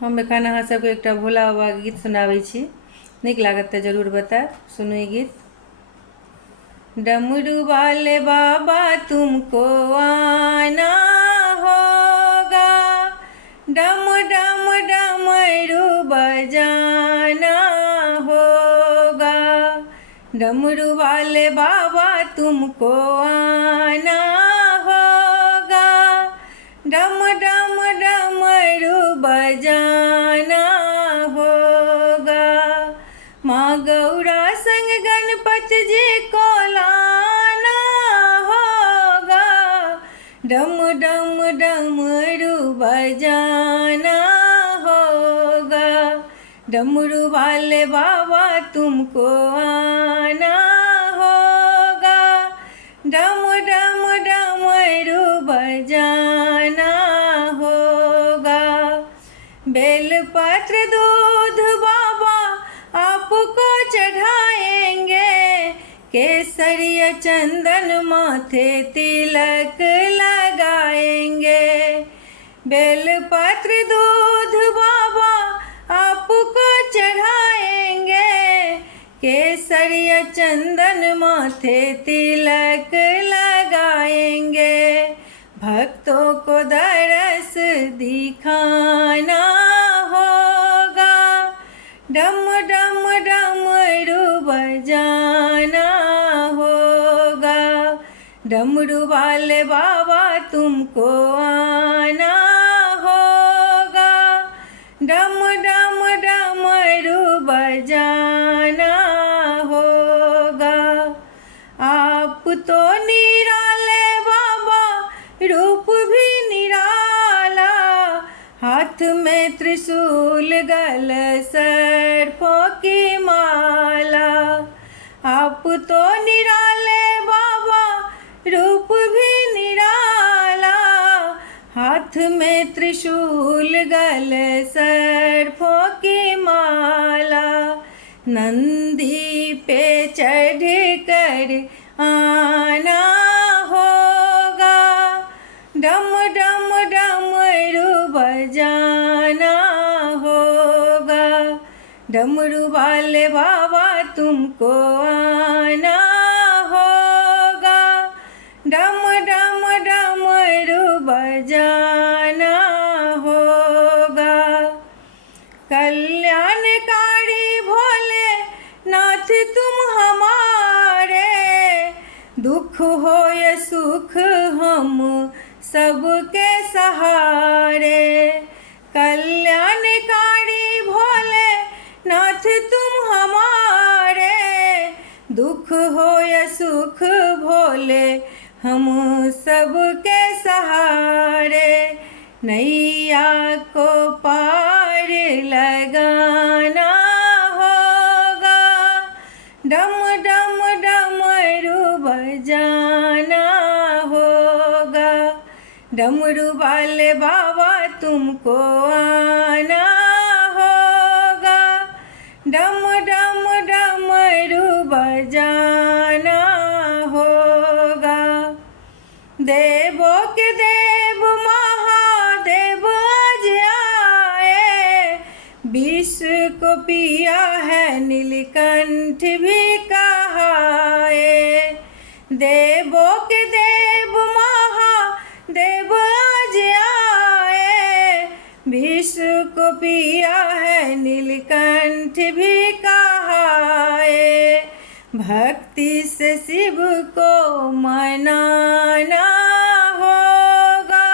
हम एखन अहाँ सबके एकटा भोला बाबा गीत सुनाबै छी। नीक लागत तऽ जरूर बताएब। सुनू ई गीत। डमरू वाले बाबा तुमको आना होगा, डम डम डमरू बजाना होगा। डमरू वाले बाबा तुमको आना होगा, डम डम डमरू बजाना होगा। माँ गौरा संग गणपति जी को लाना होगा, डम डम डमरू बजाना होगा। डमरू वाले बाबा तुमको आना होगा, डम डम डमरू बजाना होगा। बेलपत्र दूध बाबा आपको चढ़ाएंगे, केसरिया चंदन माथे तिलक लगाएंगे। बेलपत्र दूध बाबा आपको चढ़ाएंगे, केसरिया चंदन माथे तिलक लगाएंगे। भक्तों को दरस दिखाना होगा, डम डम डमरू बजाना होगा। डमरू वाले बाबा तुमको आना होगा, डम डम डमरू बजाना होगा। आप तो निराले बाबा, रूप भी निराला, हाथ में त्रिशूल गल सर्पों की माला। आप तो निराले बाबा, रूप भी निराला, हाथ में त्रिशूल गल सर्पों की माला। नंदी पे चढ़ कर आना होगा, डम डम डमरू बजाना होगा। डमरू वाले बाबा तुमको आना होगा, डम डम डमरू बजाना होगा। कल्याणकारी भोले नाथ तुम हमारे, दुख हो या सुख हम सबके सहारे। कल्याणकारी भोले नाथ तुम हमारे, दुख हो या सुख भोले हम सबके सहारे। नैया को पार लगाना होगा, डम डम डमरू बजाना होगा। डमरू वाले बाबा तुमको आना होगा, डम डम डमरू बजाना होगा। देवों के देव महादेव आज आए, विष को पिया है नीलकंठ भी कहाए। देवों के देव महादेव आज आए, विष को पिया है नीलकंठ भी कहाए। भक्ति से शिव को मनाना होगा,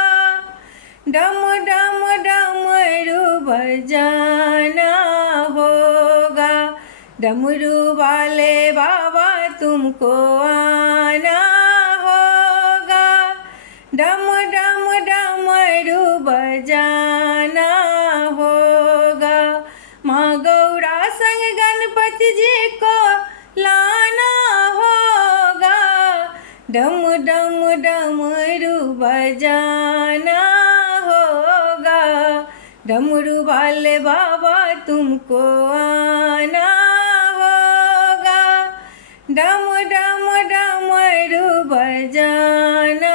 डम डम डमरू बजाना होगा। डमरू वाले बाबा तुमको आना होगा, डम डम डमरू बजाना होगा। माँ गौरा संग गणपति जी को लाना होगा, डम डम डमरू बजाना होगा। डमरू वाले बाबा तुमको आना होगा, डम डम डमरू बजाना